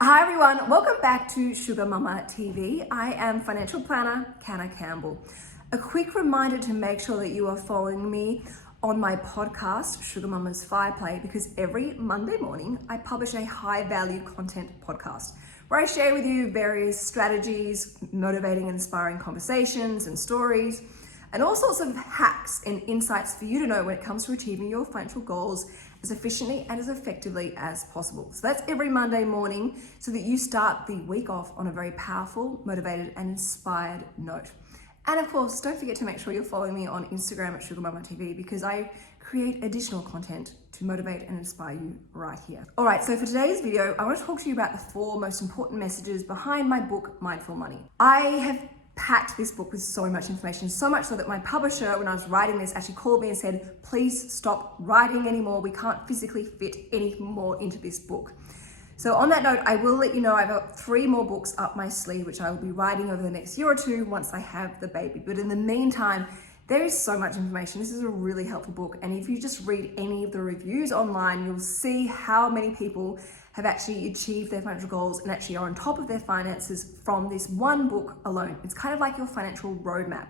Hi everyone, welcome back to Sugar Mama TV. I am financial planner Canna Campbell. A quick reminder to make sure that you are following me on my podcast, Sugar Mama's Fire Play, because every Monday morning I publish a high value content podcast where I share with you various strategies, motivating and inspiring conversations and stories, and all sorts of hacks and insights for you to know when it comes to achieving your financial goals as efficiently and as effectively as possible. So that's every Monday morning so that you start the week off on a very powerful, motivated and inspired note. And of course, don't forget to make sure you're following me on Instagram at Sugar Mama TV because I create additional content to motivate and inspire you right here. All right, so for today's video, I want to talk to you about the 4 most important messages behind my book, Mindful Money. I have packed this book with so much information, so much so that my publisher, when I was writing this, actually called me and said, please stop writing anymore. We can't physically fit any more into this book. So on that note, I will let you know I've got 3 more books up my sleeve, which I will be writing over the next year or 2 once I have the baby. But in the meantime, there is so much information. This is a really helpful book. And if you just read any of the reviews online, you'll see how many people have actually achieved their financial goals and actually are on top of their finances from this one book alone. It's kind of like your financial roadmap.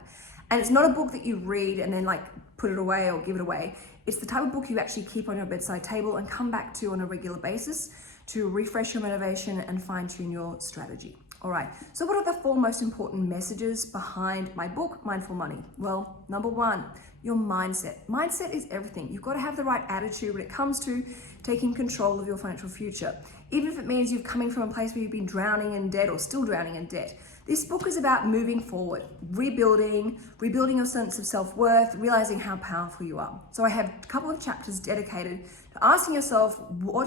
And it's not a book that you read and then like put it away or give it away. It's the type of book you actually keep on your bedside table and come back to on a regular basis to refresh your motivation and fine tune your strategy. All right, so what are the 4 most important messages behind my book, Mindful Money? Well, number 1, your mindset. Mindset is everything. You've got to have the right attitude when it comes to taking control of your financial future. Even if it means you're coming from a place where you've been drowning in debt or still drowning in debt. This book is about moving forward, rebuilding your sense of self-worth, realizing how powerful you are. So I have a couple of chapters dedicated to asking yourself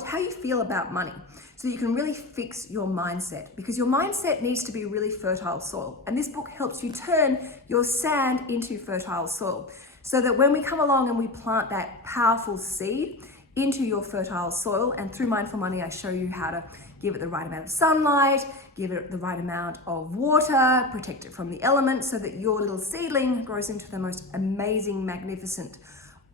how you feel about money so that you can really fix your mindset, because your mindset needs to be really fertile soil. And this book helps you turn your sand into fertile soil so that when we come along and we plant that powerful seed into your fertile soil, and through Mindful Money, I show you how to give it the right amount of sunlight, give it the right amount of water, protect it from the elements so that your little seedling grows into the most amazing, magnificent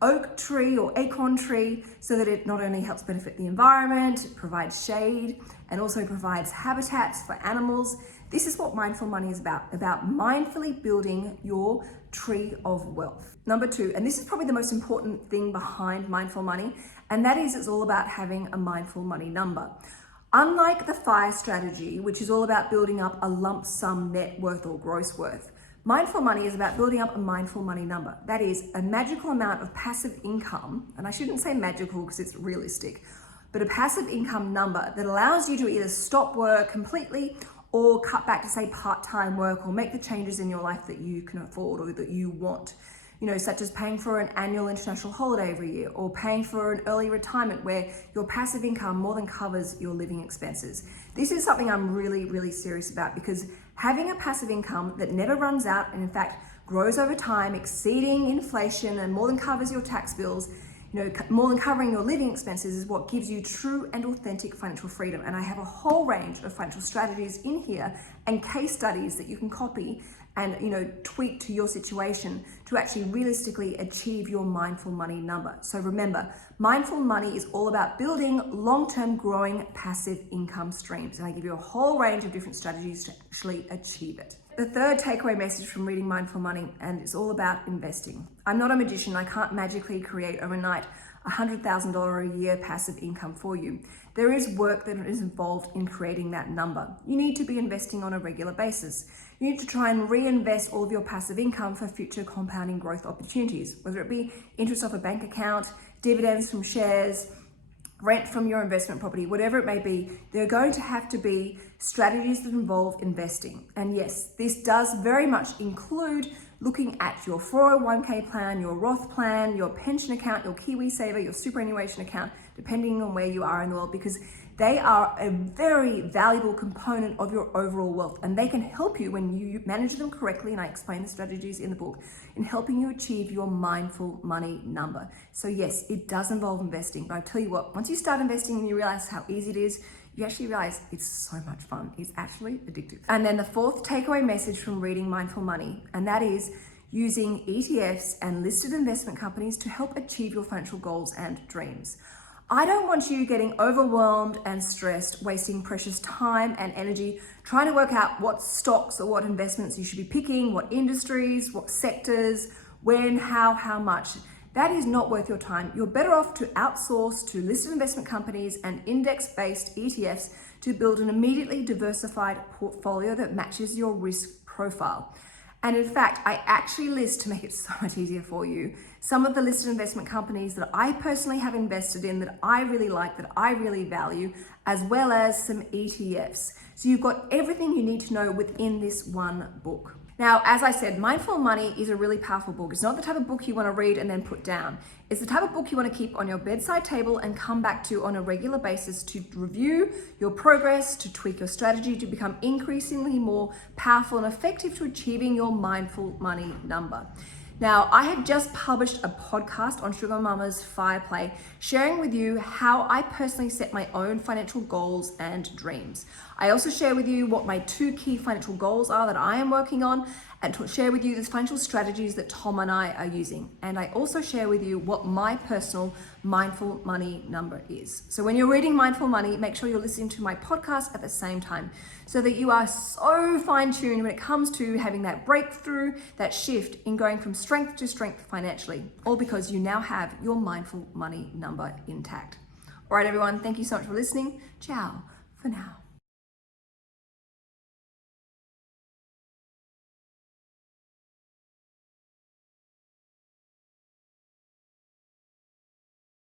oak tree or acorn tree, so that it not only helps benefit the environment, provides shade, and also provides habitats for animals. This is what Mindful Money is about mindfully building your tree of wealth. Number 2, and this is probably the most important thing behind Mindful Money, and that is it's all about having a mindful money number. Unlike the FIRE strategy, which is all about building up a lump sum net worth or gross worth, Mindful Money is about building up a mindful money number. That is a magical amount of passive income, and I shouldn't say magical because it's realistic, but a passive income number that allows you to either stop work completely or cut back to say part-time work or make the changes in your life that you can afford or that you want. Such as paying for an annual international holiday every year or paying for an early retirement where your passive income more than covers your living expenses. This is something I'm really, really serious about, because having a passive income that never runs out and in fact grows over time, exceeding inflation and more than covers your tax bills, more than covering your living expenses, is what gives you true and authentic financial freedom. And I have a whole range of financial strategies in here and case studies that you can copy and tweak to your situation to actually realistically achieve your mindful money number. So remember, mindful money is all about building long-term growing passive income streams. And I give you a whole range of different strategies to actually achieve it. The 3rd takeaway message from reading Mindful Money, and it's all about investing. I'm not a magician. I can't magically create overnight $100,000 a year passive income for you. There is work that is involved in creating that number. You need to be investing on a regular basis. You need to try and reinvest all of your passive income for future compounding growth opportunities, whether it be interest off a bank account, dividends from shares, rent from your investment property, whatever it may be. There are going to have to be strategies that involve investing. And yes, this does very much include looking at your 401k plan, your Roth plan, your pension account, your KiwiSaver, your superannuation account, depending on where you are in the world, because they are a very valuable component of your overall wealth, and they can help you when you manage them correctly, and I explain the strategies in the book, in helping you achieve your mindful money number. So yes, it does involve investing, but I tell you what, once you start investing and you realize how easy it is, you actually realize it's so much fun. It's actually addictive. And then the 4th takeaway message from reading Mindful Money, and that is using ETFs and listed investment companies to help achieve your financial goals and dreams. I don't want you getting overwhelmed and stressed, wasting precious time and energy trying to work out what stocks or what investments you should be picking, what industries, what sectors, when, how much. That is not worth your time. You're better off to outsource to listed investment companies and index-based ETFs to build an immediately diversified portfolio that matches your risk profile. And in fact, I actually list, to make it so much easier for you, some of the listed investment companies that I personally have invested in that I really like, that I really value, as well as some ETFs. So you've got everything you need to know within this one book. Now, as I said, Mindful Money is a really powerful book. It's not the type of book you want to read and then put down. It's the type of book you want to keep on your bedside table and come back to on a regular basis to review your progress, to tweak your strategy, to become increasingly more powerful and effective to achieving your mindful money number. Now, I have just published a podcast on Sugar Mama's Fire Play, sharing with you how I personally set my own financial goals and dreams. I also share with you what my 2 key financial goals are that I am working on, and to share with you the financial strategies that Tom and I are using. And I also share with you what my personal mindful money number is. So when you're reading Mindful Money, make sure you're listening to my podcast at the same time so that you are so fine-tuned when it comes to having that breakthrough, that shift in going from strength to strength financially, all because you now have your mindful money number intact. All right, everyone, thank you so much for listening. Ciao for now.